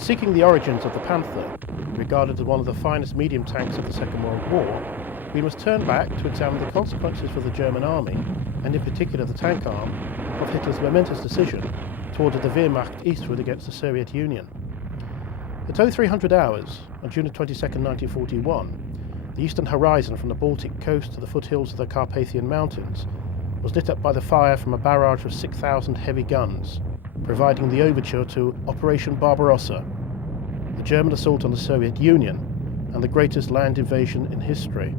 seeking the origins of the Panther, regarded as one of the finest medium tanks of the Second World War, we must turn back to examine the consequences for the German army, and in particular the tank arm, of Hitler's momentous decision to order the Wehrmacht eastward against the Soviet Union. At 0300 hours, on June 22, 1941, the eastern horizon from the Baltic coast to the foothills of the Carpathian Mountains was lit up by the fire from a barrage of 6,000 heavy guns, providing the overture to Operation Barbarossa, the German assault on the Soviet Union and the greatest land invasion in history.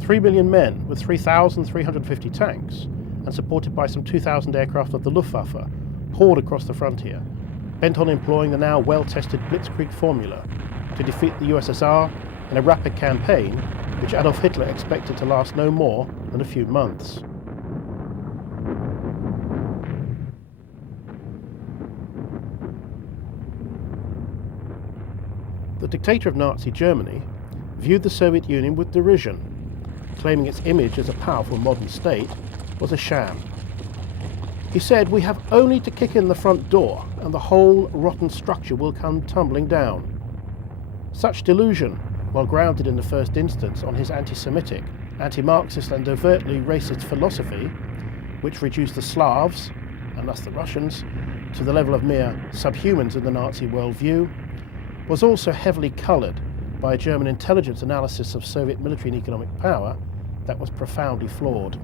3 million men with 3,350 tanks and supported by some 2,000 aircraft of the Luftwaffe poured across the frontier, bent on employing the now well-tested Blitzkrieg formula to defeat the USSR in a rapid campaign which Adolf Hitler expected to last no more than a few months. The dictator of Nazi Germany viewed the Soviet Union with derision, claiming its image as a powerful modern state was a sham. He said, "We have only to kick in the front door and the whole rotten structure will come tumbling down." Such delusion, while grounded in the first instance on his anti-Semitic, anti-Marxist and overtly racist philosophy, which reduced the Slavs, and thus the Russians, to the level of mere subhumans in the Nazi worldview, was also heavily coloured by a German intelligence analysis of Soviet military and economic power that was profoundly flawed.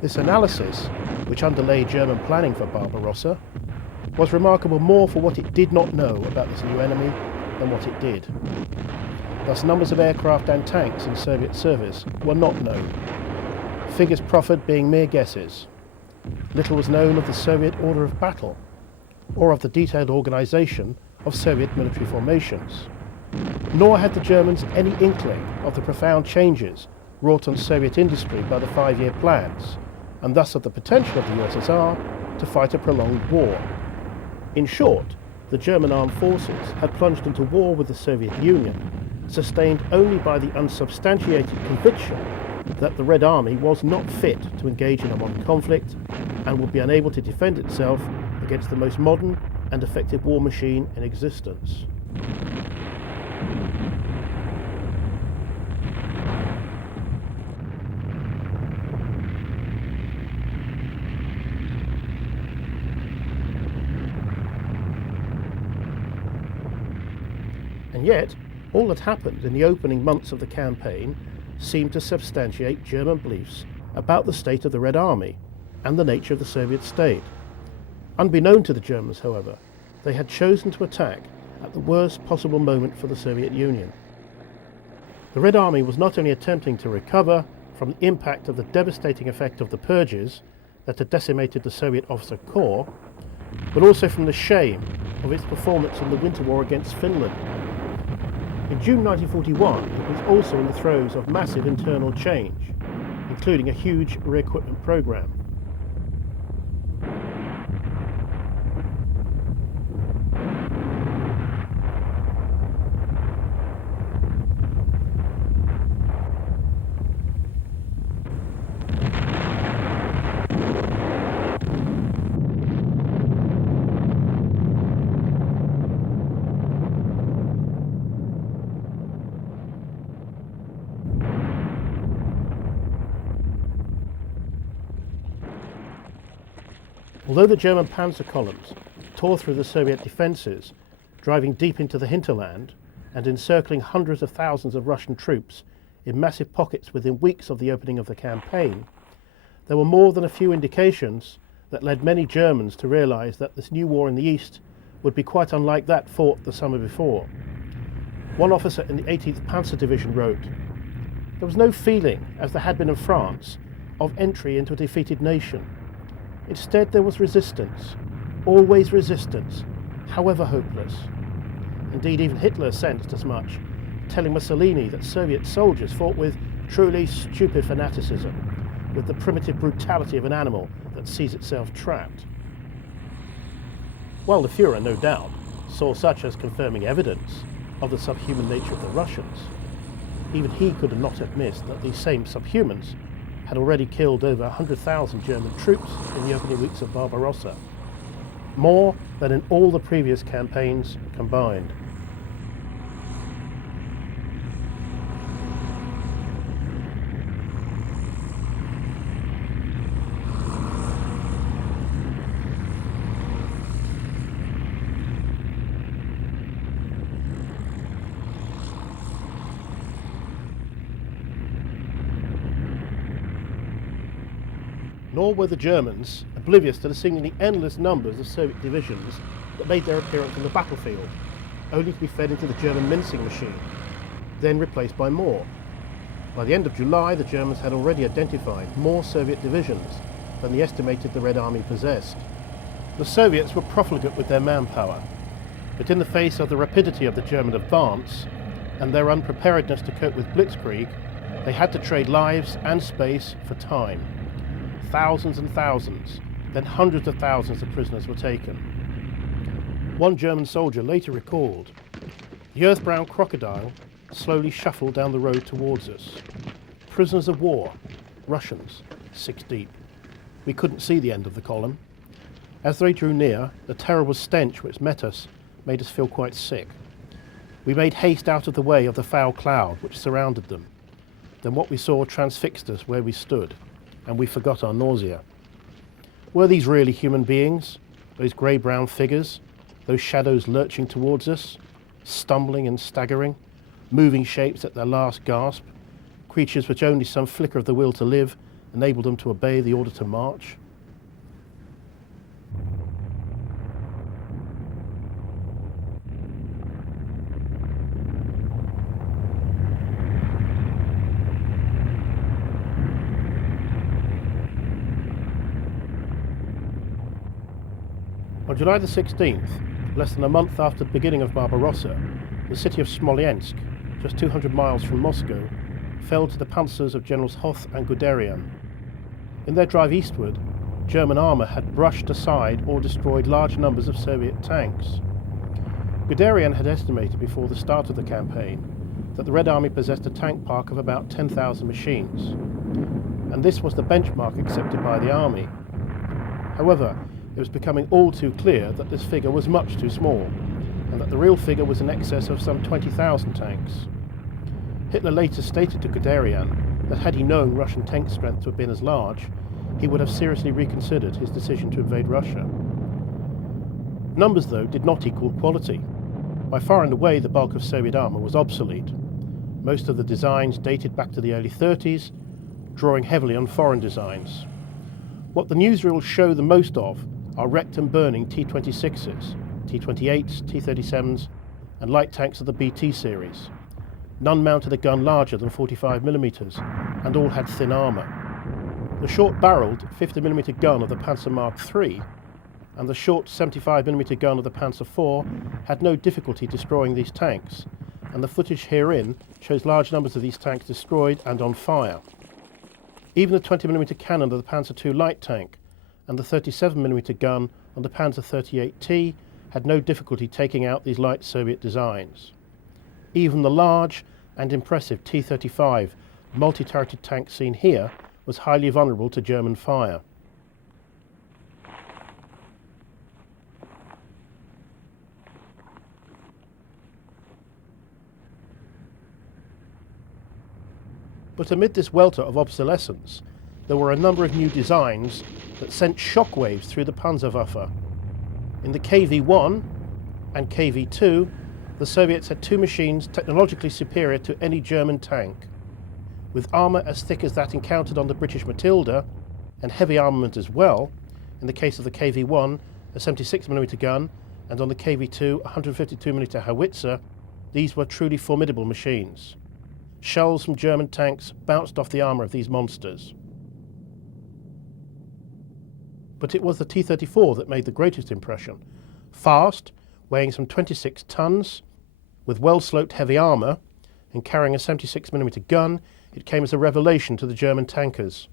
This analysis, which underlay German planning for Barbarossa, was remarkable more for what it did not know about this new enemy than what it did. Thus, numbers of aircraft and tanks in Soviet service were not known, figures proffered being mere guesses. Little was known of the Soviet order of battle, or of the detailed organisation of Soviet military formations. Nor had the Germans any inkling of the profound changes wrought on Soviet industry by the 5-year plans, and thus of the potential of the USSR to fight a prolonged war. In short, the German armed forces had plunged into war with the Soviet Union, sustained only by the unsubstantiated conviction that the Red Army was not fit to engage in a modern conflict and would be unable to defend itself against the most modern and effective war machine in existence. And yet, all that happened in the opening months of the campaign seemed to substantiate German beliefs about the state of the Red Army and the nature of the Soviet state. Unbeknown to the Germans, however, they had chosen to attack at the worst possible moment for the Soviet Union. The Red Army was not only attempting to recover from the impact of the devastating effect of the purges that had decimated the Soviet officer corps, but also from the shame of its performance in the winter war against Finland. In June 1941, it was also in the throes of massive internal change, including a huge re-equipment program. Although the German panzer columns tore through the Soviet defences, driving deep into the hinterland and encircling hundreds of thousands of Russian troops in massive pockets within weeks of the opening of the campaign, there were more than a few indications that led many Germans to realise that this new war in the east would be quite unlike that fought the summer before. One officer in the 18th Panzer Division wrote, "There was no feeling, as there had been in France, of entry into a defeated nation. Instead there was resistance, always resistance, however hopeless." Indeed, even Hitler sensed as much, telling Mussolini that Soviet soldiers fought with truly stupid fanaticism, with the primitive brutality of an animal that sees itself trapped. While the Führer, no doubt, saw such as confirming evidence of the subhuman nature of the Russians, even he could not have missed that these same subhumans had already killed over 100,000 German troops in the opening weeks of Barbarossa, more than in all the previous campaigns combined. Nor were the Germans oblivious to the seemingly endless numbers of Soviet divisions that made their appearance on the battlefield, only to be fed into the German mincing machine, then replaced by more. By the end of July, the Germans had already identified more Soviet divisions than they estimated the Red Army possessed. The Soviets were profligate with their manpower, but in the face of the rapidity of the German advance and their unpreparedness to cope with blitzkrieg, they had to trade lives and space for time. Thousands and thousands, then hundreds of thousands of prisoners were taken. One German soldier later recalled, "The earth-brown crocodile slowly shuffled down the road towards us. Prisoners of war, Russians, 6 deep. We couldn't see the end of the column. As they drew near, the terrible stench which met us made us feel quite sick. We made haste out of the way of the foul cloud which surrounded them. Then what we saw transfixed us where we stood, and we forgot our nausea." Were these really human beings, those grey-brown figures, those shadows lurching towards us, stumbling and staggering, moving shapes at their last gasp, creatures which only some flicker of the will to live enabled them to obey the order to march? On July the 16th, less than a month after the beginning of Barbarossa, the city of Smolensk, just 200 miles from Moscow, fell to the panzers of Generals Hoth and Guderian. In their drive eastward, German armour had brushed aside or destroyed large numbers of Soviet tanks. Guderian had estimated before the start of the campaign that the Red Army possessed a tank park of about 10,000 machines, and this was the benchmark accepted by the army. However, it was becoming all too clear that this figure was much too small, and that the real figure was in excess of some 20,000 tanks. Hitler later stated to Guderian that had he known Russian tank strength to have been as large, he would have seriously reconsidered his decision to invade Russia. Numbers, though, did not equal quality. By far and away, the bulk of Soviet armour was obsolete. Most of the designs dated back to the early 30s, drawing heavily on foreign designs. What the newsreels show the most of are wrecked and burning T-26s, T-28s, T-37s, and light tanks of the BT series. None mounted a gun larger than 45mm, and all had thin armour. The short-barrelled 50mm gun of the Panzer Mark III and the short 75mm gun of the Panzer IV had no difficulty destroying these tanks, and the footage herein shows large numbers of these tanks destroyed and on fire. Even the 20mm cannon of the Panzer II light tank and the 37mm gun on the Panzer 38T had no difficulty taking out these light Soviet designs. Even the large and impressive T-35 multi-turreted tank seen here was highly vulnerable to German fire. But amid this welter of obsolescence, there were a number of new designs that sent shockwaves through the Panzerwaffe. In the KV-1 and KV-2, the Soviets had two machines technologically superior to any German tank. With armour as thick as that encountered on the British Matilda, and heavy armament as well, in the case of the KV-1, a 76mm gun, and on the KV-2, a 152mm howitzer, these were truly formidable machines. Shells from German tanks bounced off the armour of these monsters. But it was the T-34 that made the greatest impression. Fast, weighing some 26 tons, with well-sloped heavy armour, and carrying a 76mm gun, it came as a revelation to the German tankers.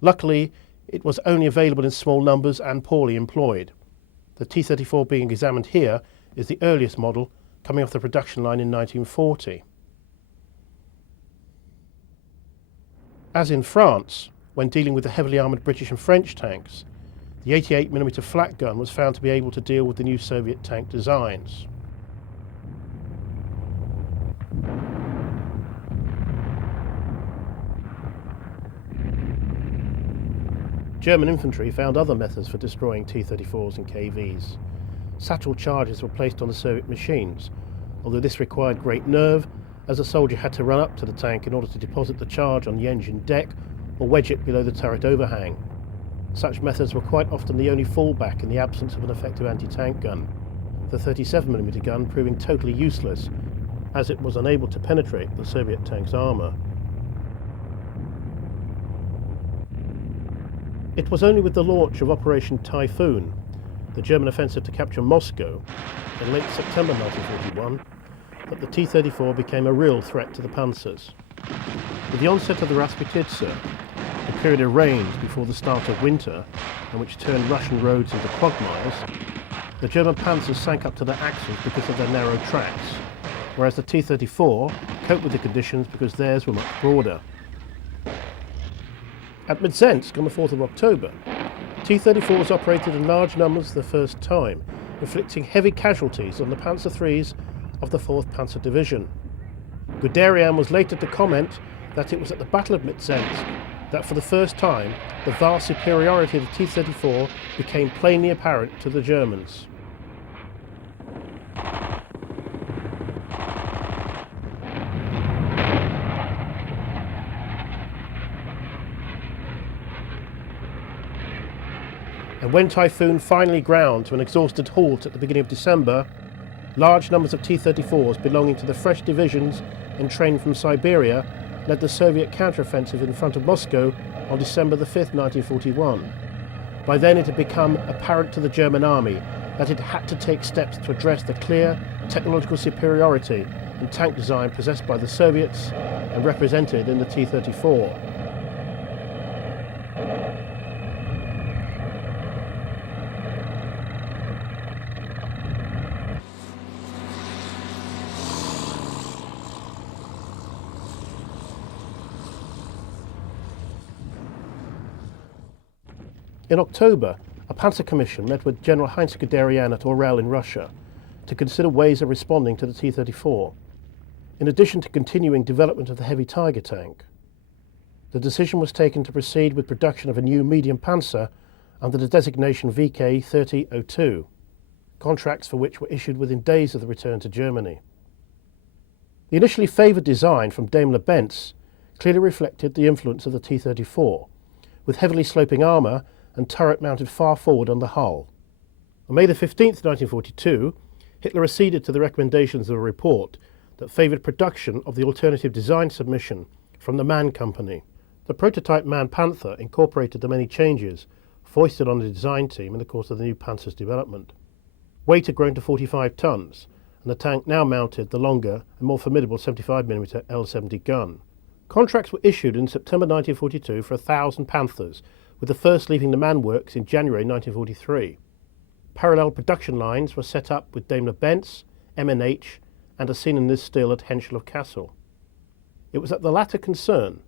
Luckily, it was only available in small numbers and poorly employed. The T-34 being examined here is the earliest model, coming off the production line in 1940. As in France, when dealing with the heavily armoured British and French tanks, the 88mm flak gun was found to be able to deal with the new Soviet tank designs. German infantry found other methods for destroying T-34s and KVs. Satchel charges were placed on the Soviet machines, although this required great nerve, as a soldier had to run up to the tank in order to deposit the charge on the engine deck or wedge it below the turret overhang. Such methods were quite often the only fallback in the absence of an effective anti-tank gun, the 37mm gun proving totally useless, as it was unable to penetrate the Soviet tank's armour. It was only with the launch of Operation Typhoon, the German offensive to capture Moscow, in late September 1941, that the T-34 became a real threat to the Panzers. With the onset of the Rasputitsa, a period of rains before the start of winter, and which turned Russian roads into quagmires, the German Panzers sank up to their axles because of their narrow tracks, whereas the T-34 coped with the conditions because theirs were much broader. At Emergence on the 4th of October, T-34s operated in large numbers for the first time, inflicting heavy casualties on the Panzer IIIs of the 4th Panzer Division. Guderian was later to comment that it was at the Battle of Emergence that for the first time the vast superiority of the T-34 became plainly apparent to the Germans. And when Typhoon finally ground to an exhausted halt at the beginning of December, large numbers of T-34s belonging to the fresh divisions entrained from Siberia led the Soviet counteroffensive in front of Moscow on December the 5th, 1941. By then it had become apparent to the German army that it had to take steps to address the clear technological superiority in tank design possessed by the Soviets and represented in the T-34. In October, a Panzer Commission met with General Heinz Guderian at Orel in Russia to consider ways of responding to the T-34, in addition to continuing development of the heavy Tiger tank. The decision was taken to proceed with production of a new medium Panzer under the designation VK 3002, contracts for which were issued within days of the return to Germany. The initially favoured design from Daimler-Benz clearly reflected the influence of the T-34, with heavily sloping armour and turret mounted far forward on the hull. On May 15, 1942, Hitler acceded to the recommendations of a report that favoured production of the alternative design submission from the Mann Company. The prototype Mann Panther incorporated the many changes foisted on the design team in the course of the new Panzer's development. Weight had grown to 45 tons, and the tank now mounted the longer and more formidable 75mm L-70 gun. Contracts were issued in September 1942 for 1,000 Panthers, with the first leaving the Mann works in January 1943. Parallel production lines were set up with Daimler-Benz, M&H, and are seen in this still at Henschel of Kassel. It was at the latter concern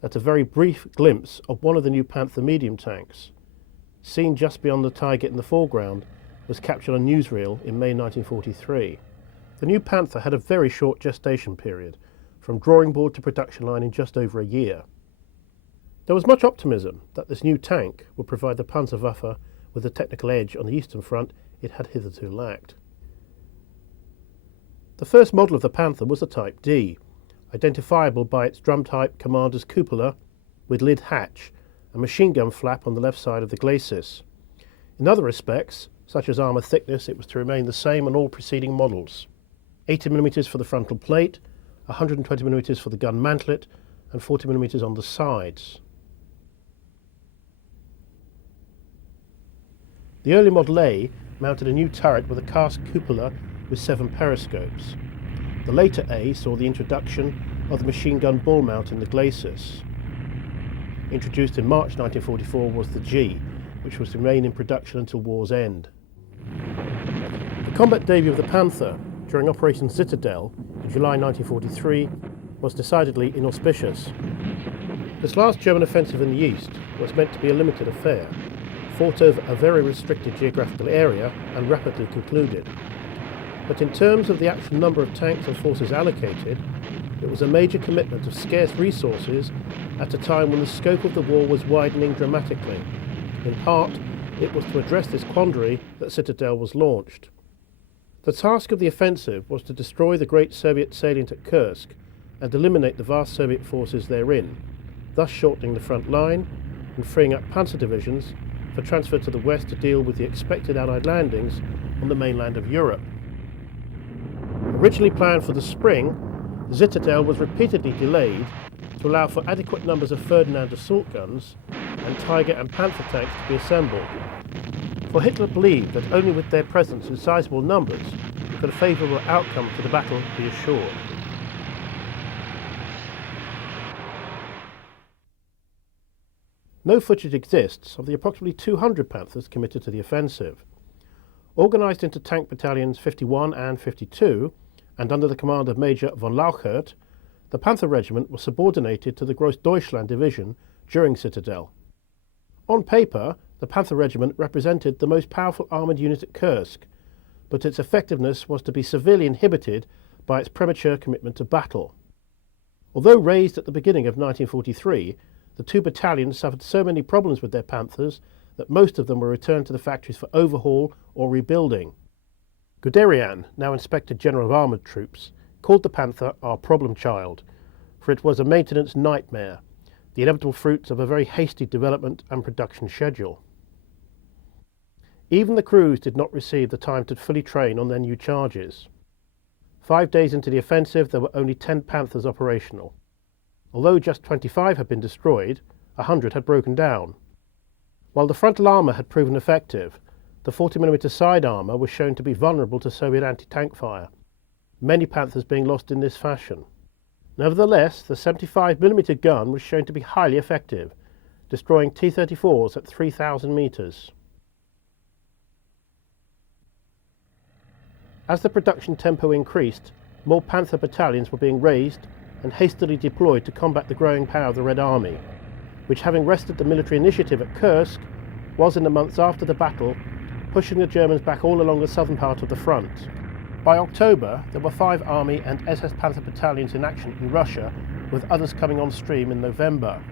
that a very brief glimpse of one of the new Panther medium tanks, seen just beyond the Tiger in the foreground, was captured on newsreel in May 1943. The new Panther had a very short gestation period, from drawing board to production line in just over a year. There was much optimism that this new tank would provide the Panzerwaffe with the technical edge on the Eastern Front it had hitherto lacked. The first model of the Panther was the Type D, identifiable by its drum-type commander's cupola with lid hatch and machine gun flap on the left side of the glacis. In other respects, such as armour thickness, it was to remain the same on all preceding models. 80mm for the frontal plate, 120mm for the gun mantlet, and 40mm on the sides. The early Model A mounted a new turret with a cast cupola with 7 periscopes. The later A saw the introduction of the machine gun ball mount in the glacis. Introduced in March 1944 was the G, which was to remain in production until war's end. combat debut of the Panther during Operation Citadel in July 1943 was decidedly inauspicious. This last German offensive in the east was meant to be a limited affair, fought over a very restricted geographical area and rapidly concluded. But in terms of the actual number of tanks and forces allocated, it was a major commitment of scarce resources at a time when the scope of the war was widening dramatically. In part, it was to address this quandary that Citadel was launched. The task of the offensive was to destroy the great Soviet salient at Kursk and eliminate the vast Soviet forces therein, thus shortening the front line and freeing up panzer divisions for transfer to the west to deal with the expected Allied landings on the mainland of Europe. Originally planned for the spring, the Citadel was repeatedly delayed to allow for adequate numbers of Ferdinand assault guns and Tiger and Panther tanks to be assembled. For Hitler believed that only with their presence in sizable numbers could a favourable outcome to the battle be assured. No footage exists of the approximately 200 Panthers committed to the offensive. Organised into tank battalions 51 and 52, and under the command of Major von Lauchert, the Panther Regiment was subordinated to the Großdeutschland Division during Citadel. On paper, the Panther Regiment represented the most powerful armoured unit at Kursk, but its effectiveness was to be severely inhibited by its premature commitment to battle. Although raised at the beginning of 1943, the two battalions suffered so many problems with their Panthers that most of them were returned to the factories for overhaul or rebuilding. Guderian, now Inspector General of Armoured Troops, called the Panther our problem child, for it was a maintenance nightmare, the inevitable fruits of a very hasty development and production schedule. Even the crews did not receive the time to fully train on their new charges. 5 days into the offensive, there were only 10 Panthers operational. Although just 25 had been destroyed, 100 had broken down. While the frontal armour had proven effective, the 40mm side armour was shown to be vulnerable to Soviet anti-tank fire, many Panthers being lost in this fashion. Nevertheless, the 75mm gun was shown to be highly effective, destroying T-34s at 3,000 metres. As the production tempo increased, more Panther battalions were being raised and hastily deployed to combat the growing power of the Red Army, which, having wrested the military initiative at Kursk, was in the months after the battle pushing the Germans back all along the southern part of the front. By October, there were 5 Army and SS Panther battalions in action in Russia, with others coming on stream in November.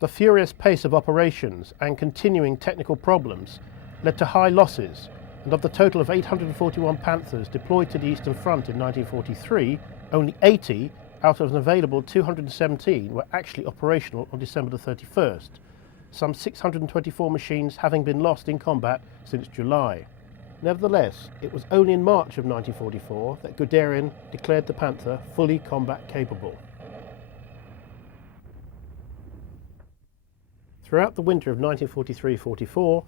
The furious pace of operations and continuing technical problems led to high losses, and of the total of 841 Panthers deployed to the Eastern Front in 1943, only 80 out of an available 217 were actually operational on December the 31st, some 624 machines having been lost in combat since July. Nevertheless, it was only in March of 1944 that Guderian declared the Panther fully combat capable. Throughout the winter of 1943-44,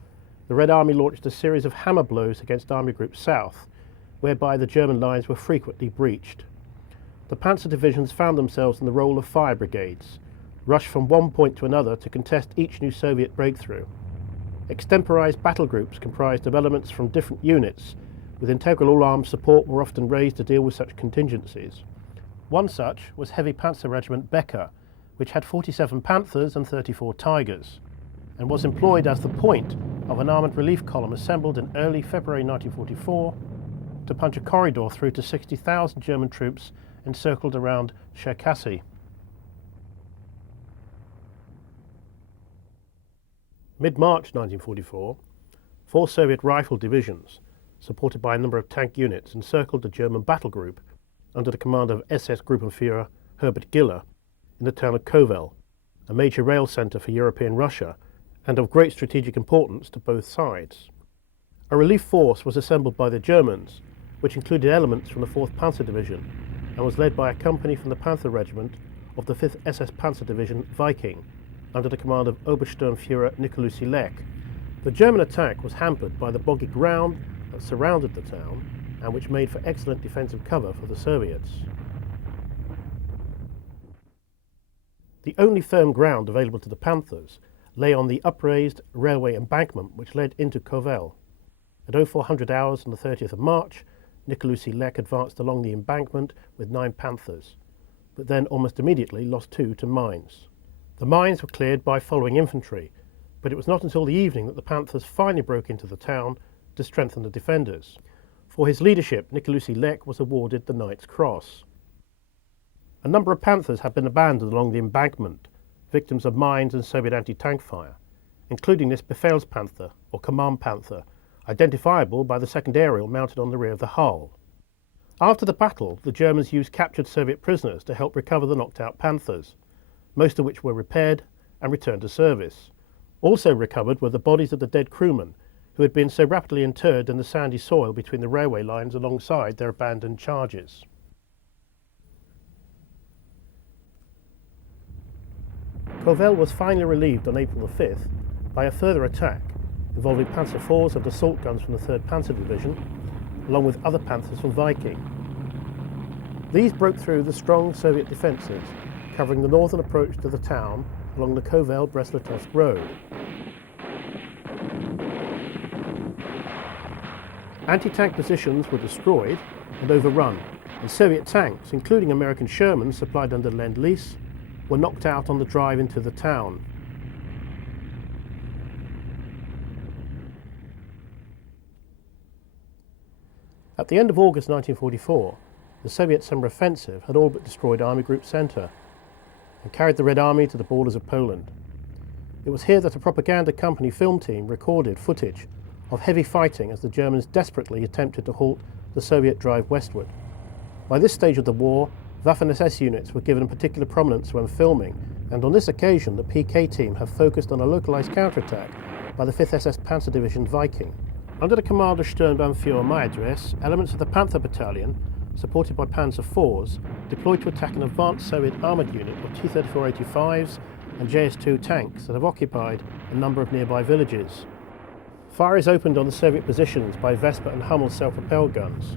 the Red Army launched a series of hammer blows against Army Group South, whereby the German lines were frequently breached. The panzer divisions found themselves in the role of fire brigades, rushed from one point to another to contest each new Soviet breakthrough. Extemporized battle groups comprised of elements from different units, with integral all-armed support were often raised to deal with such contingencies. One such was Heavy Panzer Regiment Becker, which had 47 Panthers and 34 Tigers, and was employed as the point of an armoured relief column assembled in early February 1944 to punch a corridor through to 60,000 German troops encircled around Cherkassy. Mid-March 1944, 4 Soviet rifle divisions, supported by a number of tank units, encircled the German battle group under the command of SS Gruppenführer Herbert Giller in the town of Kovel, a major rail centre for European Russia and of great strategic importance to both sides. A relief force was assembled by the Germans, which included elements from the 4th Panzer Division and was led by a company from the Panther Regiment of the 5th SS Panzer Division Viking under the command of Obersturmführer Nicolusy Lech. The German attack was hampered by the boggy ground that surrounded the town and which made for excellent defensive cover for the Soviets. The only firm ground available to the Panthers lay on the upraised railway embankment which led into Kovel. At 0400 hours on the 30th of March, Nicolaus-Lech advanced along the embankment with 9 Panthers, but then almost immediately lost 2 to mines. The mines were cleared by following infantry, but it was not until the evening that the Panthers finally broke into the town to strengthen the defenders. For his leadership, Nicolaus-Lech was awarded the Knight's Cross. A number of Panthers had been abandoned along the embankment, victims of mines and Soviet anti-tank fire, including this Befehlspanther, or Command Panther, identifiable by the second aerial mounted on the rear of the hull. After the battle, the Germans used captured Soviet prisoners to help recover the knocked-out Panthers, most of which were repaired and returned to service. Also recovered were the bodies of the dead crewmen, who had been so rapidly interred in the sandy soil between the railway lines alongside their abandoned charges. Kovel was finally relieved on April the 5th by a further attack involving Panzer IVs and assault guns from the 3rd Panzer Division, along with other Panthers from Viking. These broke through the strong Soviet defences, covering the northern approach to the town along the Kovel-Brest-Litovsk road. Anti-tank positions were destroyed and overrun, and Soviet tanks, including American Shermans supplied under Lend-Lease, were knocked out on the drive into the town. At the end of August 1944, the Soviet summer offensive had all but destroyed Army Group Center and carried the Red Army to the borders of Poland. It was here that a propaganda company film team recorded footage of heavy fighting as the Germans desperately attempted to halt the Soviet drive westward. By this stage of the war, Waffen-SS units were given particular prominence when filming, and on this occasion the PK team have focused on a localized counterattack by the 5th SS Panzer Division Viking. Under the command of Sturmbannführer Maedres, elements of the Panther Battalion, supported by Panzer IVs, deployed to attack an advanced Soviet armoured unit of T-34-85s and JS-2 tanks that have occupied a number of nearby villages. Fire is opened on the Soviet positions by Vespa and Hummel self-propelled guns.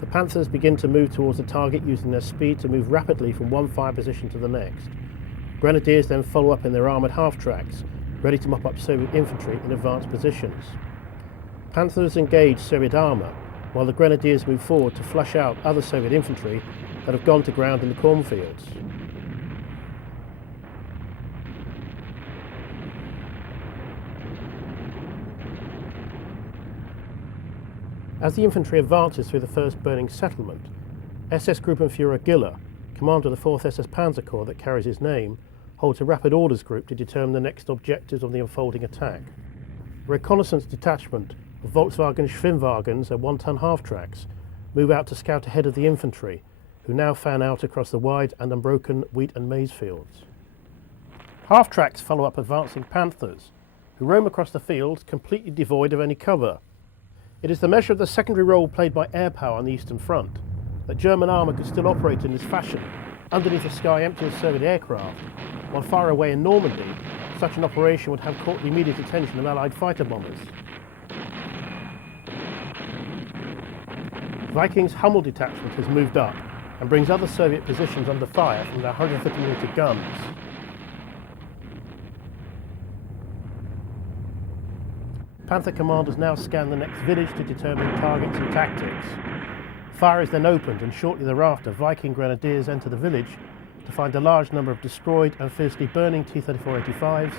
The Panthers begin to move towards the target using their speed to move rapidly from one fire position to the next. Grenadiers then follow up in their armoured half-tracks, ready to mop up Soviet infantry in advanced positions. Panthers engage Soviet armour, while the Grenadiers move forward to flush out other Soviet infantry that have gone to ground in the cornfields. As the infantry advances through the first burning settlement, SS Gruppenführer Giller, commander of the 4th SS Panzer Corps that carries his name, holds a rapid orders group to determine the next objectives of the unfolding attack. A reconnaissance detachment of Volkswagen Schwimmwagens and 1-ton half-tracks move out to scout ahead of the infantry, who now fan out across the wide and unbroken wheat and maize fields. Half-tracks follow up advancing Panthers, who roam across the fields completely devoid of any cover. It is the measure of the secondary role played by air power on the Eastern Front that German armour could still operate in this fashion, underneath a sky empty of Soviet aircraft, while far away in Normandy, such an operation would have caught the immediate attention of Allied fighter bombers. Viking's Hummel detachment has moved up and brings other Soviet positions under fire from their 150mm guns. Panther commanders now scan the next village to determine targets and tactics. Fire is then opened, and shortly thereafter Viking grenadiers enter the village to find a large number of destroyed and fiercely burning T-34-85s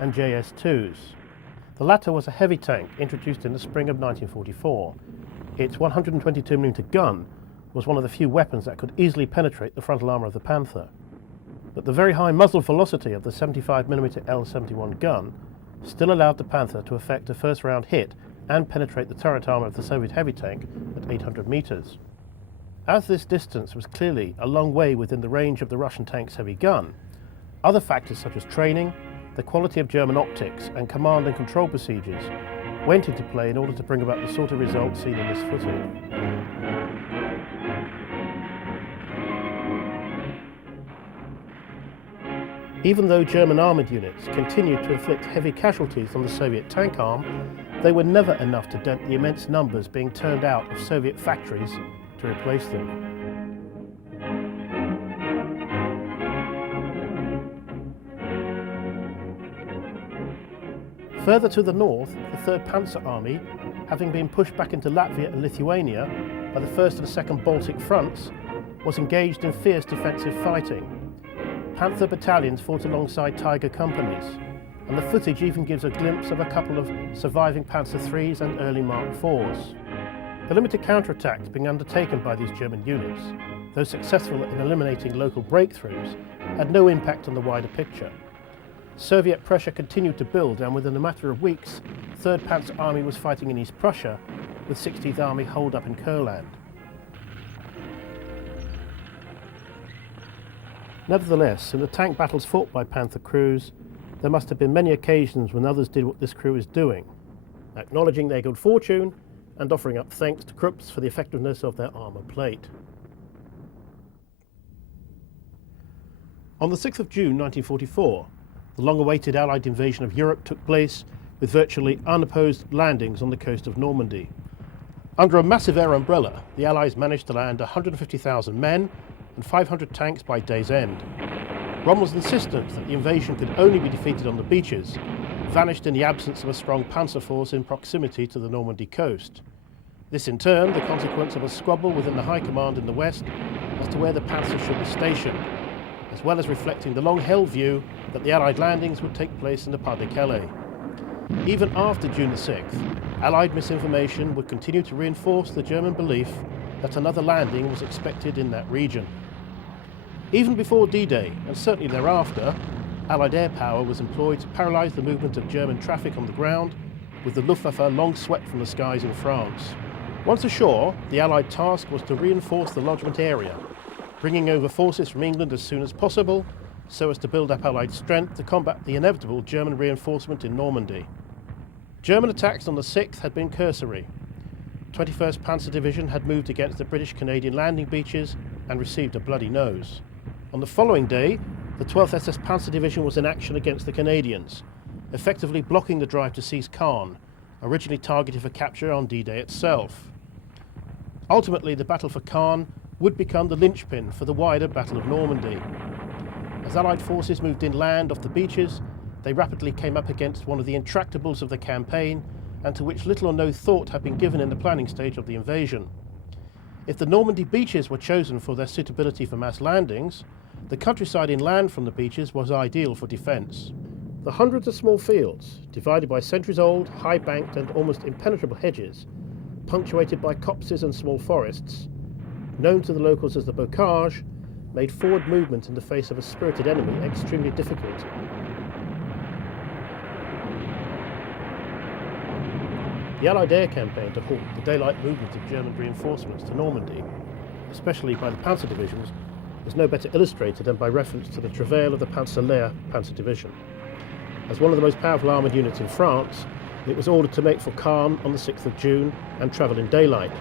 and JS-2s. The latter was a heavy tank introduced in the spring of 1944. Its 122mm gun was one of the few weapons that could easily penetrate the frontal armour of the Panther. But the very high muzzle velocity of the 75mm L-71 gun still allowed the Panther to effect a first-round hit and penetrate the turret armour of the Soviet heavy tank at 800 metres. As this distance was clearly a long way within the range of the Russian tank's heavy gun, other factors such as training, the quality of German optics and command and control procedures went into play in order to bring about the sort of results seen in this footage. Even though German armoured units continued to inflict heavy casualties on the Soviet tank arm, they were never enough to dent the immense numbers being turned out of Soviet factories to replace them. Further to the north, the 3rd Panzer Army, having been pushed back into Latvia and Lithuania by the 1st and 2nd Baltic fronts, was engaged in fierce defensive fighting. Panther battalions fought alongside Tiger companies, and the footage even gives a glimpse of a couple of surviving Panzer IIIs and early Mark IVs. The limited counterattacks being undertaken by these German units, though successful in eliminating local breakthroughs, had no impact on the wider picture. Soviet pressure continued to build, and within a matter of weeks, 3rd Panzer Army was fighting in East Prussia, with 16th Army holed up in Kurland. Nevertheless, in the tank battles fought by Panther crews, there must have been many occasions when others did what this crew is doing, acknowledging their good fortune and offering up thanks to Krupps for the effectiveness of their armour plate. On the 6th of June 1944, the long-awaited Allied invasion of Europe took place with virtually unopposed landings on the coast of Normandy. Under a massive air umbrella, the Allies managed to land 150,000 men and 500 tanks by day's end. Rommel's insistence that the invasion could only be defeated on the beaches vanished in the absence of a strong panzer force in proximity to the Normandy coast. This in turn the consequence of a squabble within the High Command in the west as to where the panzers should be stationed, as well as reflecting the long-held view that the Allied landings would take place in the Pas-de-Calais. Even after June the 6th, Allied misinformation would continue to reinforce the German belief that another landing was expected in that region. Even before D-Day, and certainly thereafter, Allied air power was employed to paralyse the movement of German traffic on the ground, with the Luftwaffe long swept from the skies in France. Once ashore, the Allied task was to reinforce the lodgement area, bringing over forces from England as soon as possible, so as to build up Allied strength to combat the inevitable German reinforcement in Normandy. German attacks on the 6th had been cursory. 21st Panzer Division had moved against the British-Canadian landing beaches and received a bloody nose. On the following day, the 12th SS Panzer Division was in action against the Canadians, effectively blocking the drive to seize Caen, originally targeted for capture on D-Day itself. Ultimately, the battle for Caen would become the linchpin for the wider Battle of Normandy. As Allied forces moved inland off the beaches, they rapidly came up against one of the intractables of the campaign, and to which little or no thought had been given in the planning stage of the invasion. If the Normandy beaches were chosen for their suitability for mass landings, the countryside inland from the beaches was ideal for defence. The hundreds of small fields, divided by centuries-old, high-banked and almost impenetrable hedges, punctuated by copses and small forests, known to the locals as the bocage, made forward movement in the face of a spirited enemy extremely difficult. The Allied air campaign to halt the daylight movement of German reinforcements to Normandy, especially by the Panzer divisions, is no better illustrated than by reference to the travail of the Panzer Panzer Division. As one of the most powerful armoured units in France, it was ordered to make for Caen on the 6th of June and travel in daylight.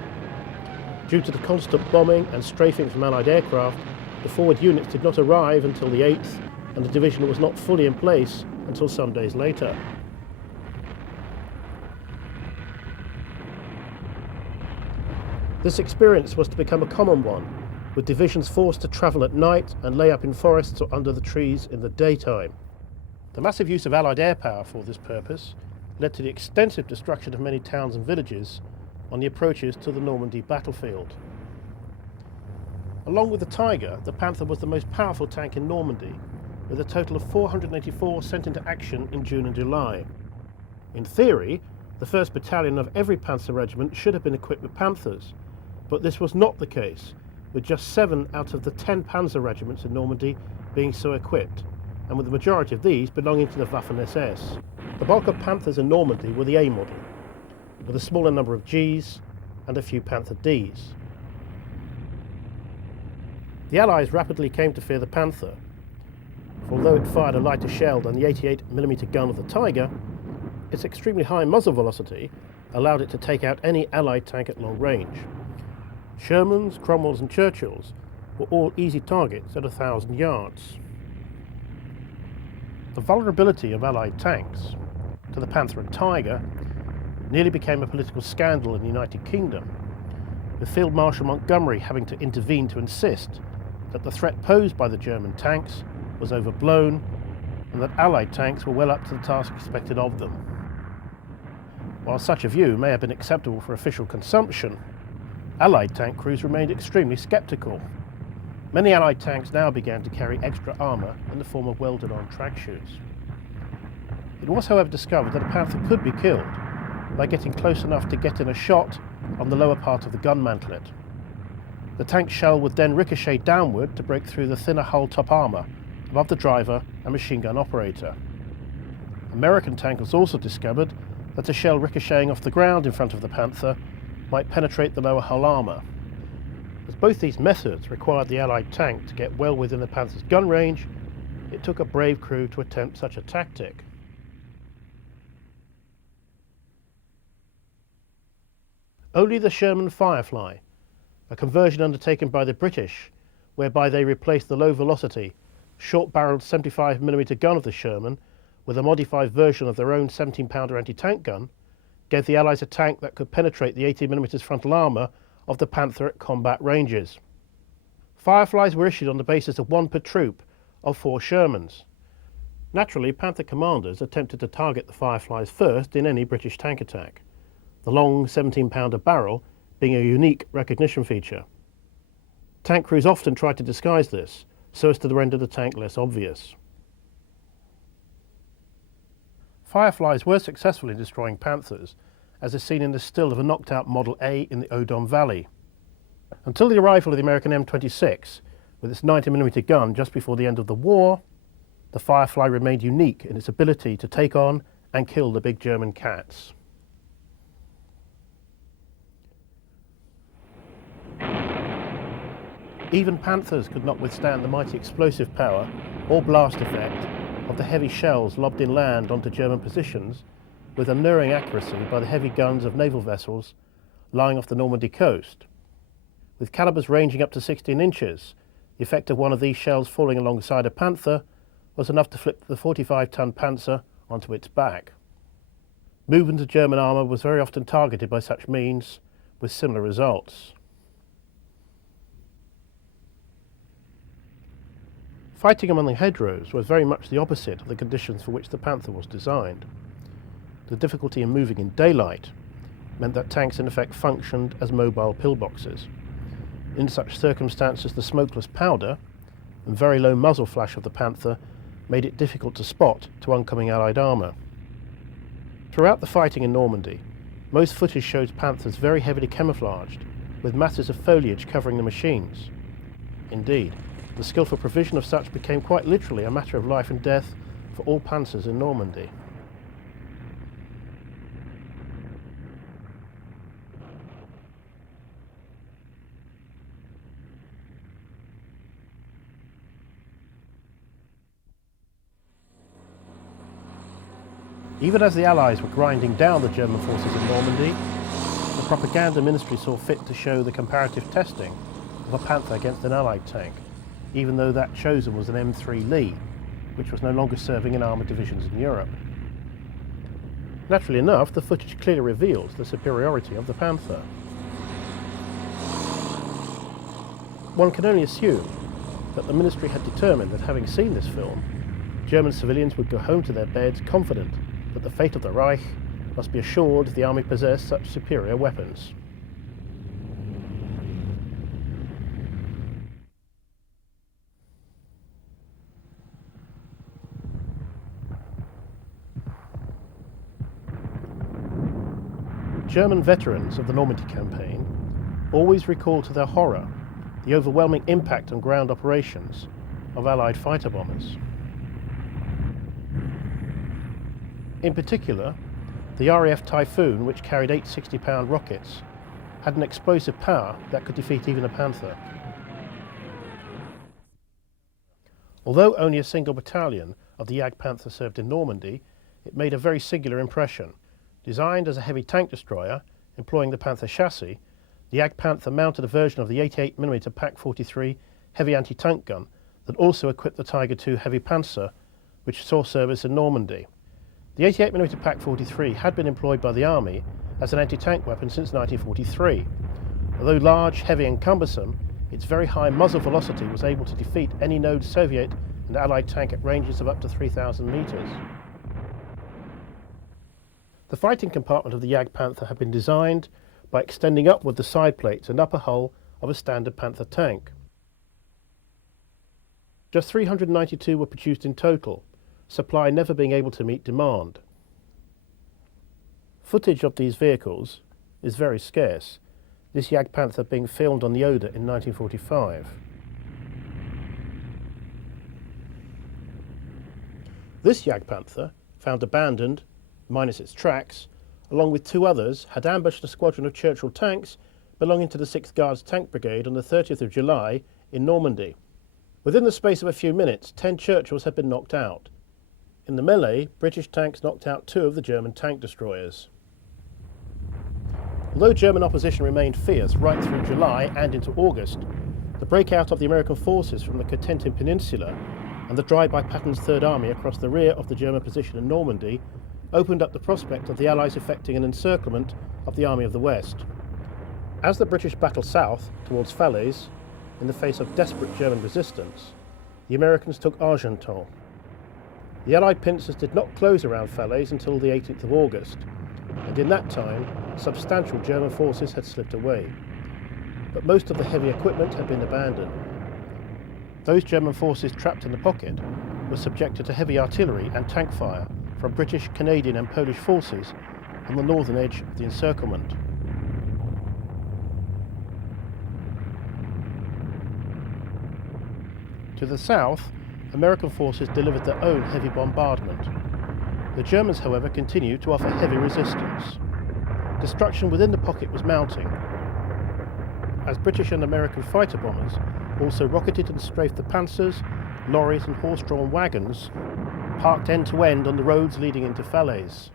Due to the constant bombing and strafing from Allied aircraft, the forward units did not arrive until the 8th, and the division was not fully in place until some days later. This experience was to become a common one, with divisions forced to travel at night and lay up in forests or under the trees in the daytime. The massive use of Allied air power for this purpose led to the extensive destruction of many towns and villages on the approaches to the Normandy battlefield. Along with the Tiger, the Panther was the most powerful tank in Normandy, with a total of 484 sent into action in June and July. In theory, the 1st Battalion of every Panzer regiment should have been equipped with Panthers, but this was not the case, with just 7 out of the 10 Panzer regiments in Normandy being so equipped, and with the majority of these belonging to the Waffen-SS. The bulk of Panthers in Normandy were the A model, with a smaller number of Gs and a few Panther Ds. The Allies rapidly came to fear the Panther, for although it fired a lighter shell than the 88mm gun of the Tiger, its extremely high muzzle velocity allowed it to take out any Allied tank at long range. Shermans, Cromwells and Churchills were all easy targets at 1,000 yards. The vulnerability of Allied tanks to the Panther and Tiger nearly became a political scandal in the United Kingdom, with Field Marshal Montgomery having to intervene to insist that the threat posed by the German tanks was overblown and that Allied tanks were well up to the task expected of them. While such a view may have been acceptable for official consumption, Allied tank crews remained extremely sceptical. Many Allied tanks now began to carry extra armour in the form of welded-on track shoes. It was, however, discovered that a Panther could be killed by getting close enough to get in a shot on the lower part of the gun mantlet. The tank shell would then ricochet downward to break through the thinner hull top armour above the driver and machine gun operator. American tankers also discovered that a shell ricocheting off the ground in front of the Panther might penetrate the lower hull armour. As both these methods required the Allied tank to get well within the Panther's gun range, it took a brave crew to attempt such a tactic. Only the Sherman Firefly, a conversion undertaken by the British, whereby they replaced the low-velocity, short-barreled 75mm gun of the Sherman with a modified version of their own 17-pounder anti-tank gun, gave the Allies a tank that could penetrate the 18mm frontal armour of the Panther at combat ranges. Fireflies were issued on the basis of one per troop of 4 Shermans. Naturally, Panther commanders attempted to target the Fireflies first in any British tank attack, the long 17-pounder barrel being a unique recognition feature. Tank crews often tried to disguise this so as to render the tank less obvious. Fireflies were successful in destroying Panthers, as is seen in the still of a knocked-out Model A in the Odon Valley. Until the arrival of the American M26, with its 90mm gun just before the end of the war, the Firefly remained unique in its ability to take on and kill the big German cats. Even Panthers could not withstand the mighty explosive power or blast effect of the heavy shells lobbed inland onto German positions with unerring accuracy by the heavy guns of naval vessels lying off the Normandy coast. With calibers ranging up to 16 inches, the effect of one of these shells falling alongside a Panther was enough to flip the 45-ton Panzer onto its back. Movement of German armour was very often targeted by such means, with similar results. Fighting among the hedgerows was very much the opposite of the conditions for which the Panther was designed. The difficulty in moving in daylight meant that tanks in effect functioned as mobile pillboxes. In such circumstances, the smokeless powder and very low muzzle flash of the Panther made it difficult to spot to oncoming Allied armour. Throughout the fighting in Normandy, most footage shows Panthers very heavily camouflaged, with masses of foliage covering the machines. Indeed, the skillful provision of such became quite literally a matter of life and death for all Panzers in Normandy. Even as the Allies were grinding down the German forces in Normandy, the propaganda ministry saw fit to show the comparative testing of a Panther against an Allied tank, even though that chosen was an M3 Lee, which was no longer serving in armoured divisions in Europe. Naturally enough, the footage clearly reveals the superiority of the Panther. One can only assume that the ministry had determined that, having seen this film, German civilians would go home to their beds confident that the fate of the Reich must be assured if the army possessed such superior weapons. German veterans of the Normandy campaign always recall to their horror the overwhelming impact on ground operations of Allied fighter bombers. In particular, the RAF Typhoon, which carried 8 60-pound rockets, had an explosive power that could defeat even a Panther. Although only a single battalion of the Jagdpanther served in Normandy, it made a very singular impression. Designed as a heavy tank destroyer, employing the Panther chassis, the Jagdpanther mounted a version of the 88mm Pak 43 heavy anti-tank gun that also equipped the Tiger II heavy Panzer, which saw service in Normandy. The 88mm Pak 43 had been employed by the Army as an anti-tank weapon since 1943. Although large, heavy and cumbersome, its very high muzzle velocity was able to defeat any known Soviet and Allied tank at ranges of up to 3,000 metres. The fighting compartment of the Jag Panther had been designed by extending upward the side plates and upper hull of a standard Panther tank. Just 392 were produced in total, supply never being able to meet demand. Footage of these vehicles is very scarce, this Jag Panther being filmed on the Oder in 1945. This Jag Panther, found abandoned, minus its tracks, along with two others, had ambushed a squadron of Churchill tanks belonging to the 6th Guards Tank Brigade on the 30th of July in Normandy. Within the space of a few minutes, 10 Churchills had been knocked out. In the melee, British tanks knocked out 2 of the German tank destroyers. Although German opposition remained fierce right through July and into August, the breakout of the American forces from the Cotentin Peninsula and the drive by Patton's Third Army across the rear of the German position in Normandy opened up the prospect of the Allies effecting an encirclement of the Army of the West. As the British battled south towards Falaise, in the face of desperate German resistance, the Americans took Argenton. The Allied pincers did not close around Falaise until the 18th of August, and in that time, substantial German forces had slipped away. But most of the heavy equipment had been abandoned. Those German forces trapped in the pocket were subjected to heavy artillery and tank fire from British, Canadian and Polish forces on the northern edge of the encirclement. To the south, American forces delivered their own heavy bombardment. The Germans, however, continued to offer heavy resistance. Destruction within the pocket was mounting, as British and American fighter bombers also rocketed and strafed the panzers, lorries and horse-drawn wagons parked end-to-end on the roads leading into Falaise.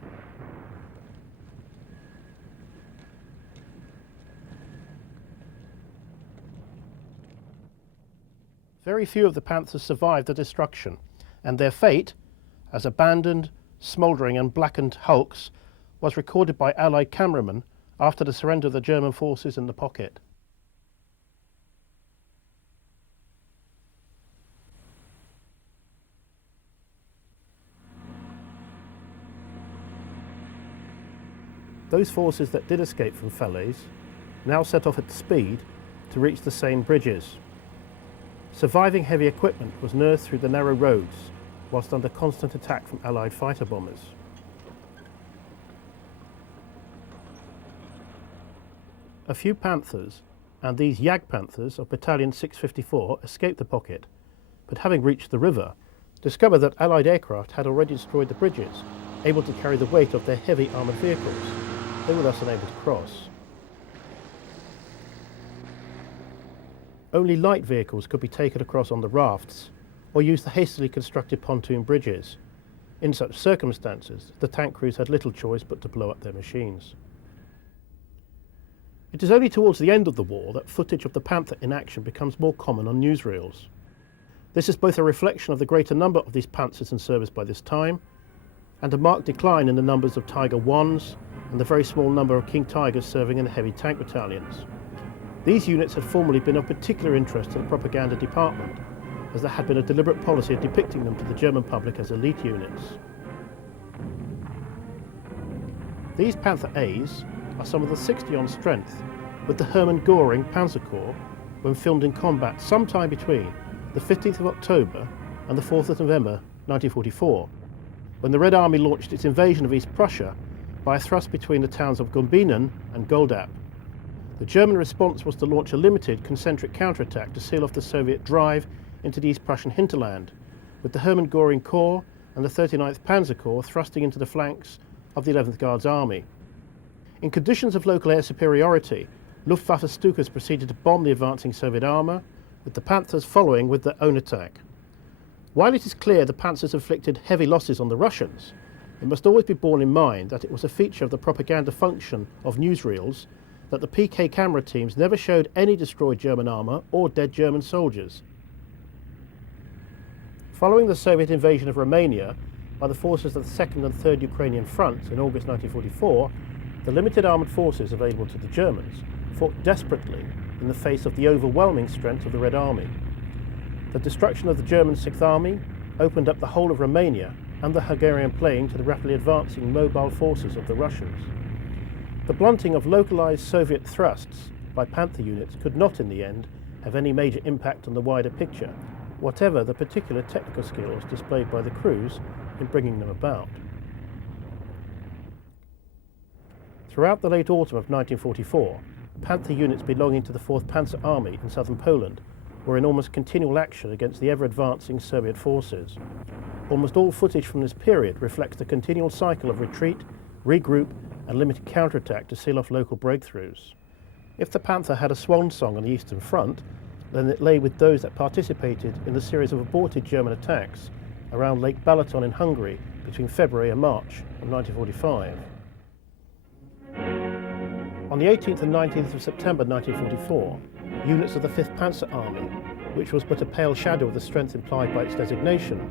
Very few of the Panthers survived the destruction, and their fate, as abandoned, smouldering and blackened hulks, was recorded by Allied cameramen after the surrender of the German forces in the pocket. Those forces that did escape from Falaise now set off at speed to reach the Seine bridges. Surviving heavy equipment was nursed through the narrow roads whilst under constant attack from Allied fighter bombers. A few Panthers, and these Jag Panthers of Battalion 654, escaped the pocket, but having reached the river, discovered that Allied aircraft had already destroyed the bridges, able to carry the weight of their heavy armoured vehicles. They were thus unable to cross. Only light vehicles could be taken across on the rafts, or use the hastily constructed pontoon bridges. In such circumstances, the tank crews had little choice but to blow up their machines. It is only towards the end of the war that footage of the Panther in action becomes more common on newsreels. This is both a reflection of the greater number of these Panthers in service by this time, and a marked decline in the numbers of Tiger Is and the very small number of King Tigers serving in the heavy tank battalions. These units had formerly been of particular interest to the propaganda department, as there had been a deliberate policy of depicting them to the German public as elite units. These Panther A's are some of the 60 on strength, with the Hermann Göring Panzer Corps when filmed in combat sometime between the 15th of October and the 4th of November 1944, when the Red Army launched its invasion of East Prussia by a thrust between the towns of Gumbinnen and Goldap. The German response was to launch a limited concentric counterattack to seal off the Soviet drive into the East Prussian hinterland, with the Hermann Göring Corps and the 39th Panzer Corps thrusting into the flanks of the 11th Guards Army. In conditions of local air superiority, Luftwaffe Stukas proceeded to bomb the advancing Soviet armour, with the Panthers following with their own attack. While it is clear the Panthers inflicted heavy losses on the Russians, it must always be borne in mind that it was a feature of the propaganda function of newsreels that the PK camera teams never showed any destroyed German armour or dead German soldiers. Following the Soviet invasion of Romania by the forces of the 2nd and 3rd Ukrainian fronts in August 1944, the limited armoured forces available to the Germans fought desperately in the face of the overwhelming strength of the Red Army. The destruction of the German 6th Army opened up the whole of Romania and the Hungarian plane to the rapidly advancing mobile forces of the Russians. The blunting of localized Soviet thrusts by Panther units could not, in the end, have any major impact on the wider picture, whatever the particular technical skills displayed by the crews in bringing them about. Throughout the late autumn of 1944, Panther units belonging to the 4th Panzer Army in southern Poland were in almost continual action against the ever-advancing Soviet forces. Almost all footage from this period reflects the continual cycle of retreat, regroup, and limited counterattack to seal off local breakthroughs. If the Panther had a swan song on the Eastern Front, then it lay with those that participated in the series of aborted German attacks around Lake Balaton in Hungary between February and March of 1945. On the 18th and 19th of September 1944, units of the 5th Panzer Army, which was but a pale shadow of the strength implied by its designation,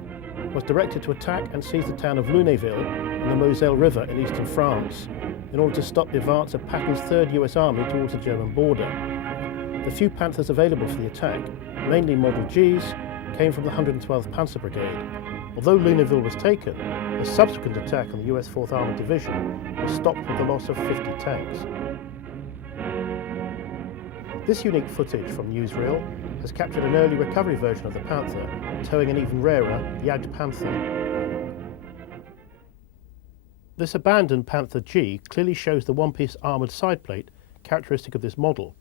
was directed to attack and seize the town of Lunéville in the Moselle River in eastern France, in order to stop the advance of Patton's 3rd US Army towards the German border. The few Panthers available for the attack, mainly Model Gs, came from the 112th Panzer Brigade. Although Lunéville was taken, a subsequent attack on the US 4th Armored Division was stopped with the loss of 50 tanks. This unique footage from newsreel has captured an early recovery version of the Panther, towing an even rarer Jagd Panther. This abandoned Panther G clearly shows the one-piece armoured side plate characteristic of this model.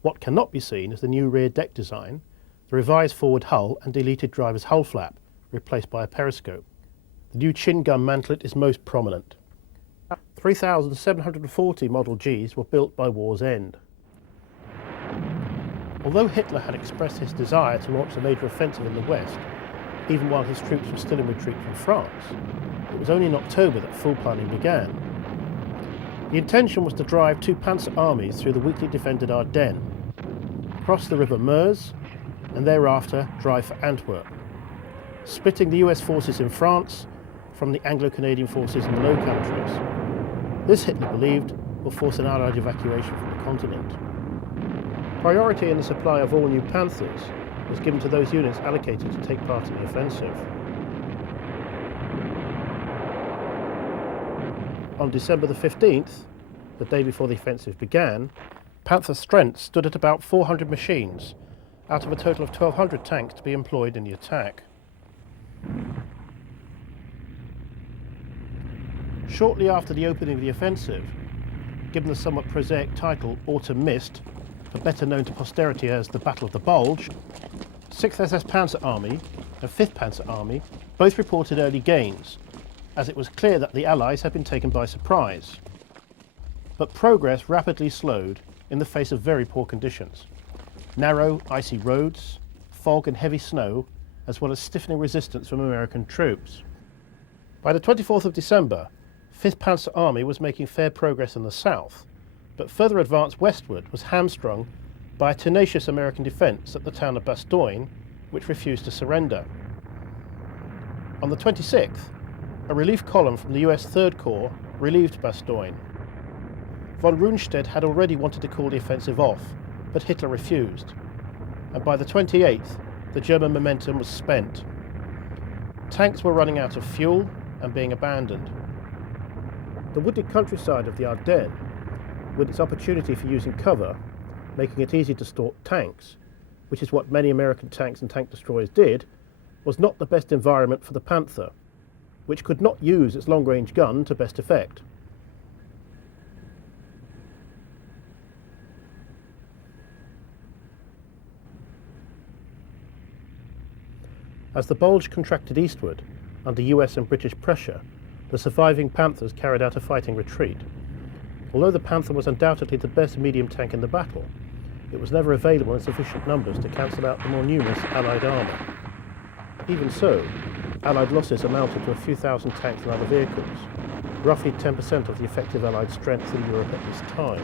What cannot be seen is the new rear deck design, the revised forward hull and deleted driver's hull flap, replaced by a periscope. The new chin gun mantlet is most prominent. 3,740 Model Gs were built by war's end. Although Hitler had expressed his desire to launch a major offensive in the West, even while his troops were still in retreat from France, it was only in October that full planning began. The intention was to drive 2 Panzer armies through the weakly defended Ardennes, cross the river Meuse, and thereafter drive for Antwerp, splitting the US forces in France from the Anglo-Canadian forces in the Low Countries. This, Hitler believed, will force an Allied evacuation from the continent. Priority in the supply of all new Panthers was given to those units allocated to take part in the offensive. On December the 15th, the day before the offensive began, Panther strength stood at about 400 machines, out of a total of 1,200 tanks to be employed in the attack. Shortly after the opening of the offensive, given the somewhat prosaic title Autumn Mist, but better known to posterity as the Battle of the Bulge, 6th SS Panzer Army and 5th Panzer Army both reported early gains, as it was clear that the Allies had been taken by surprise. But progress rapidly slowed in the face of very poor conditions. Narrow, icy roads, fog and heavy snow, as well as stiffening resistance from American troops. By the 24th of December, 5th Panzer Army was making fair progress in the south, but further advance westward was hamstrung by a tenacious American defence at the town of Bastogne, which refused to surrender. On the 26th, a relief column from the US 3rd Corps relieved Bastogne. Von Rundstedt had already wanted to call the offensive off, but Hitler refused, and by the 28th, the German momentum was spent. Tanks were running out of fuel and being abandoned. The wooded countryside of the Ardennes, with its opportunity for using cover, making it easy to stalk tanks, which is what many American tanks and tank destroyers did, was not the best environment for the Panther, which could not use its long-range gun to best effect. As the Bulge contracted eastward, under US and British pressure, the surviving Panthers carried out a fighting retreat. Although the Panther was undoubtedly the best medium tank in the battle, it was never available in sufficient numbers to cancel out the more numerous Allied armour. Even so, Allied losses amounted to a few thousand tanks and other vehicles, roughly 10% of the effective Allied strength in Europe at this time.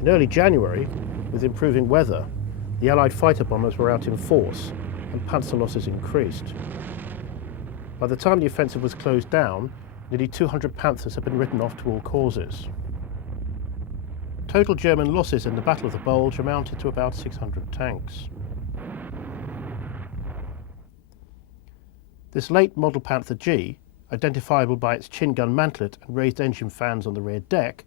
In early January, with improving weather, the Allied fighter bombers were out in force and Panzer losses increased. By the time the offensive was closed down, nearly 200 Panthers had been written off to all causes. Total German losses in the Battle of the Bulge amounted to about 600 tanks. This late model Panther G, identifiable by its chin gun mantlet and raised engine fans on the rear deck,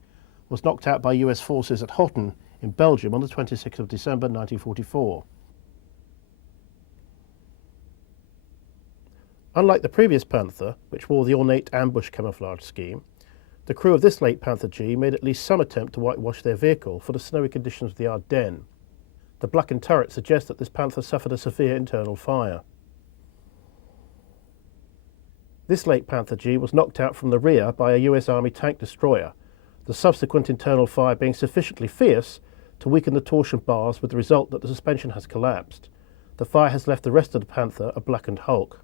was knocked out by US forces at Hotten in Belgium on the 26th of December 1944. Unlike the previous Panther, which wore the ornate ambush camouflage scheme, the crew of this late Panther G made at least some attempt to whitewash their vehicle for the snowy conditions of the Ardennes. The blackened turret suggests that this Panther suffered a severe internal fire. This late Panther G was knocked out from the rear by a US Army tank destroyer, the subsequent internal fire being sufficiently fierce to weaken the torsion bars with the result that the suspension has collapsed. The fire has left the rest of the Panther a blackened hulk.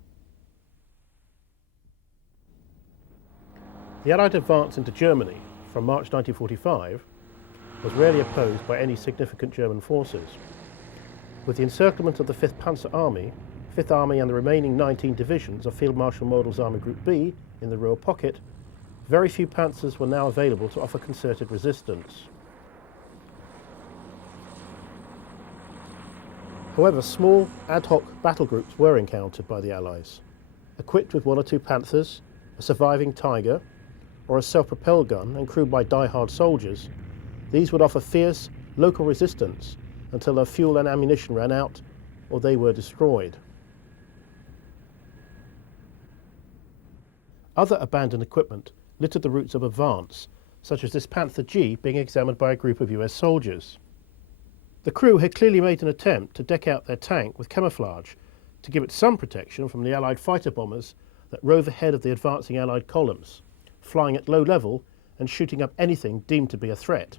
The Allied advance into Germany from March 1945 was rarely opposed by any significant German forces. With the encirclement of the 5th Panzer Army, 5th Army and the remaining 19 divisions of Field Marshal Model's Army Group B in the Ruhr pocket, very few Panthers were now available to offer concerted resistance. However, small ad hoc battle groups were encountered by the Allies, equipped with 1 or 2 Panthers, a surviving Tiger, or a self-propelled gun and crewed by die-hard soldiers. These would offer fierce local resistance until their fuel and ammunition ran out or they were destroyed. Other abandoned equipment littered the routes of advance, such as this Panther G being examined by a group of US soldiers. The crew had clearly made an attempt to deck out their tank with camouflage to give it some protection from the Allied fighter bombers that rove ahead of the advancing Allied columns, flying at low level and shooting up anything deemed to be a threat.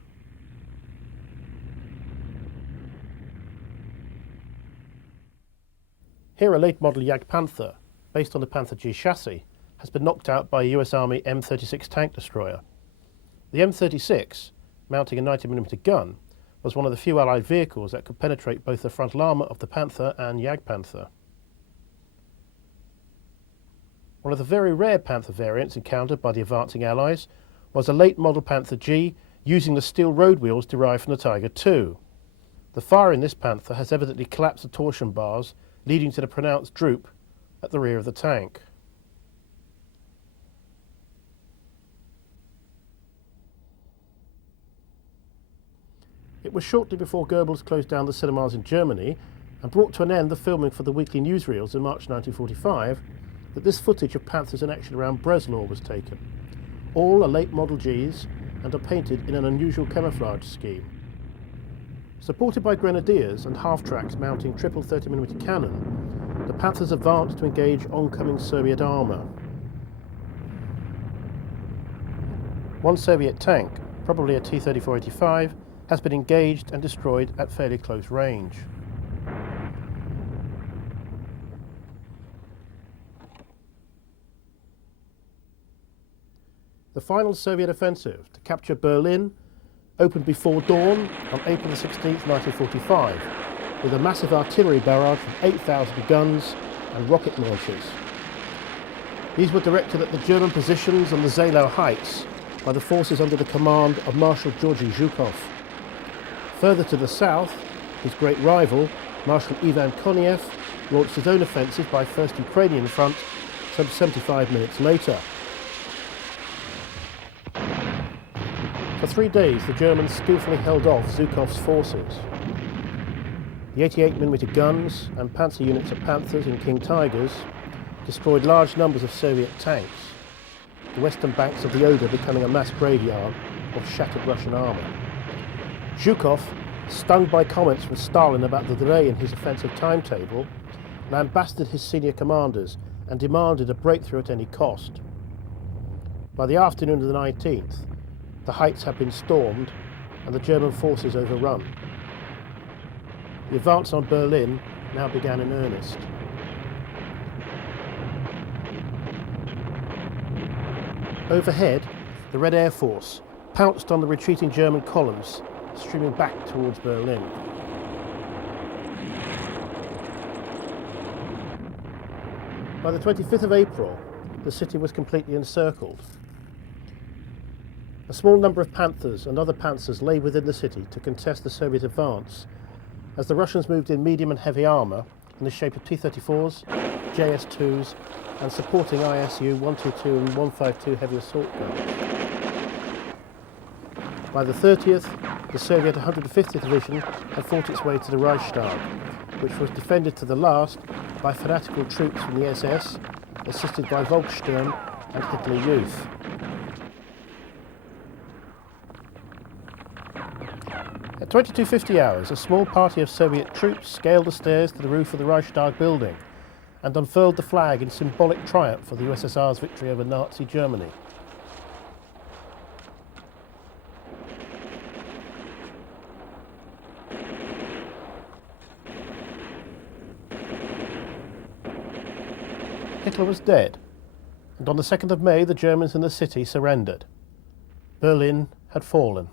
Here a late model Jagdpanther, based on the Panther G chassis, has been knocked out by a US Army M36 tank destroyer. The M36, mounting a 90mm gun, was one of the few Allied vehicles that could penetrate both the frontal armour of the Panther and Jagdpanther. One of the very rare Panther variants encountered by the advancing Allies was a late model Panther G using the steel road wheels derived from the Tiger II. The fire in this Panther has evidently collapsed the torsion bars, leading to the pronounced droop at the rear of the tank. It was shortly before Goebbels closed down the cinemas in Germany and brought to an end the filming for the weekly newsreels in March 1945 that this footage of Panthers in action around Breslau was taken. All are late model Gs and are painted in an unusual camouflage scheme. Supported by grenadiers and half-tracks mounting triple 30mm cannon, the Panthers advanced to engage oncoming Soviet armour. One Soviet tank, probably a T-34-85, has been engaged and destroyed at fairly close range. The final Soviet offensive to capture Berlin opened before dawn on April 16, 1945, with a massive artillery barrage from 8,000 guns and rocket launchers. These were directed at the German positions on the Zeylau Heights by the forces under the command of Marshal Georgy Zhukov. Further to the south, his great rival, Marshal Ivan Koniev, launched his own offensive by 1st Ukrainian Front some 75 minutes later. For 3 days, the Germans skillfully held off Zhukov's forces. The 88mm guns and panzer units of Panthers and King Tigers destroyed large numbers of Soviet tanks, the western banks of the Oder becoming a mass graveyard of shattered Russian armour. Zhukov, stung by comments from Stalin about the delay in his offensive timetable, lambasted his senior commanders and demanded a breakthrough at any cost. By the afternoon of the 19th, the heights had been stormed and the German forces overrun. The advance on Berlin now began in earnest. Overhead, the Red Air Force pounced on the retreating German columns, streaming back towards Berlin. By the 25th of April, the city was completely encircled. A small number of Panthers and other panzers lay within the city to contest the Soviet advance, as the Russians moved in medium and heavy armour in the shape of T-34s, JS-2s and supporting ISU 122 and 152 heavy assault guns. By the 30th, the Soviet 150th Division had fought its way to the Reichstag, which was defended to the last by fanatical troops from the SS, assisted by Volkssturm and Hitler Youth. At 22:50 hours, a small party of Soviet troops scaled the stairs to the roof of the Reichstag building and unfurled the flag in symbolic triumph for the USSR's victory over Nazi Germany. Hitler was dead, and on the 2nd of May the Germans in the city surrendered. Berlin had fallen.